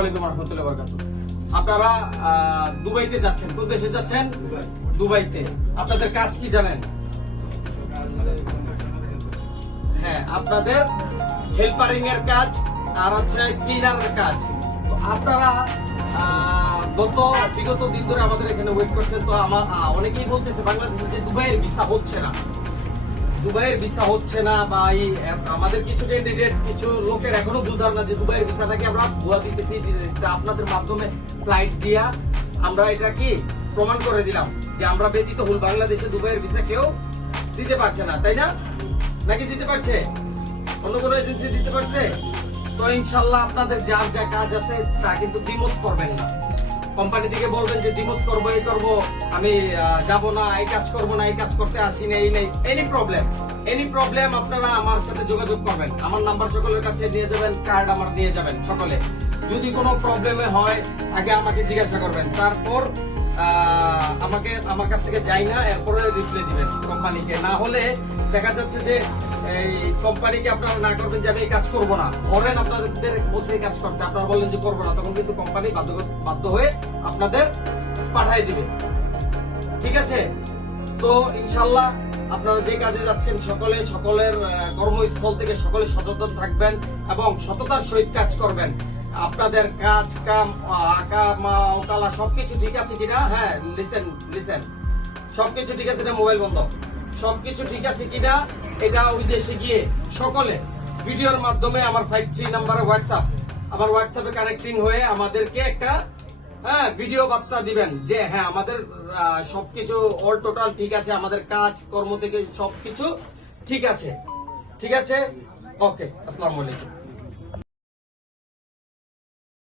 আলাইকুম ওয়া রাহমাতুল্লাহি ওয়া বারাকাতুহু। আপনারা দুবাইতে যাচ্ছেন, কোন দেশে যাচ্ছেন? দুবাইতে। আপনাদের কাজ কি জানেন? হ্যাঁ, আপনাদের হেল্পারিং এর কাজ আর হচ্ছে ক্লিনারের কাজ। তো আপনারা বিগত দিন ধরে আমাদের এখানে ওয়েট করছেন। তো আমার অনেকেই বলতেছে বাংলাদেশে যে দুবাইয়ের ভিসা হচ্ছে না, দুবাইয়ের ভিসা হচ্ছে না, বা আমাদের কিছু ক্যান্ডিডেট, কিছু লোকের এখনো বুঝার না যে দুবাইয়ের ভিসাটাকে আমরা ভুয়া দিতেছি। আপনাদের মাধ্যমে ফ্লাইট দিয়া আমরা এটা কি প্রমাণ করে দিলাম যে আমরা ব্যতীত হল বাংলাদেশে দুবাইয়ের ভিসা কেউ দিতে পারছে না, তাই না? নাকি দিতে পারছে? অন্য কোনো এজেন্সি দিতে পারছে? তো ইনশাল্লাহ আপনাদের যার যা কাজ আছে তা কিন্তু দ্বিমত করবেন না। কোম্পানি থেকে বলবেন যে দ্বিমত করবো, এই করবো, আমি যাব না, এই কাজ করবো না, এই কাজ করতে আসি না, এই নেই, এনি প্রবলেম আপনারা আমার সাথে যোগাযোগ করবেন। আমার নাম্বার সকলের কাছে নিয়ে যাবেন, কার্ড আমার নিয়ে যাবেন সকলে। যদি কোনো প্রবলেমে হয় আগে আমাকে জিজ্ঞাসা করবেন, তারপর আমার কাছ থেকে যাই না, এরপরে রিপ্লাই দিবেন কোম্পানিকে। না হলে দেখা যাচ্ছে যে এই কোম্পানিকে আপনারা না করবেন যে আমি এই কাজ করবো না, ধরেন আপনাদের বলছে এই কাজ করতে, আপনারা বললেন যে করবো না, তখন কিন্তু কোম্পানি বাধ্য হয়ে আপনাদের পাঠাই দিবে। ঠিক আছে? তো ইনশাল্লাহ আপনারা যে কাজে যাচ্ছেন সকলের কর্মস্থল থেকে সকলে সচেতন থাকবেন এবং সততার সহিত কাজ করবেন। আপনাদের কাজ কাম আঁকা মাওতালা সবকিছু ঠিক আছে কিনা? হ্যাঁ, লিসেন সবকিছু ঠিক আছে, এটা মোবাইল বন্ধ, সবকিছু ঠিক আছে কিনা এটা ওই দেশে গিয়ে সকলে ভিডিওর মাধ্যমে আমার 53 নাম্বারে হোয়াটসঅ্যাপে কানেক্টিং হয়ে আমাদেরকে একটা ভিডিও বার্তা দিবেন যে হ্যাঁ আমাদের সবকিছু অল টোটাল ঠিক আছে, আমাদের কাজ কর্ম থেকে সবকিছু ঠিক আছে। ওকে, আসসালামু আলাইকুম।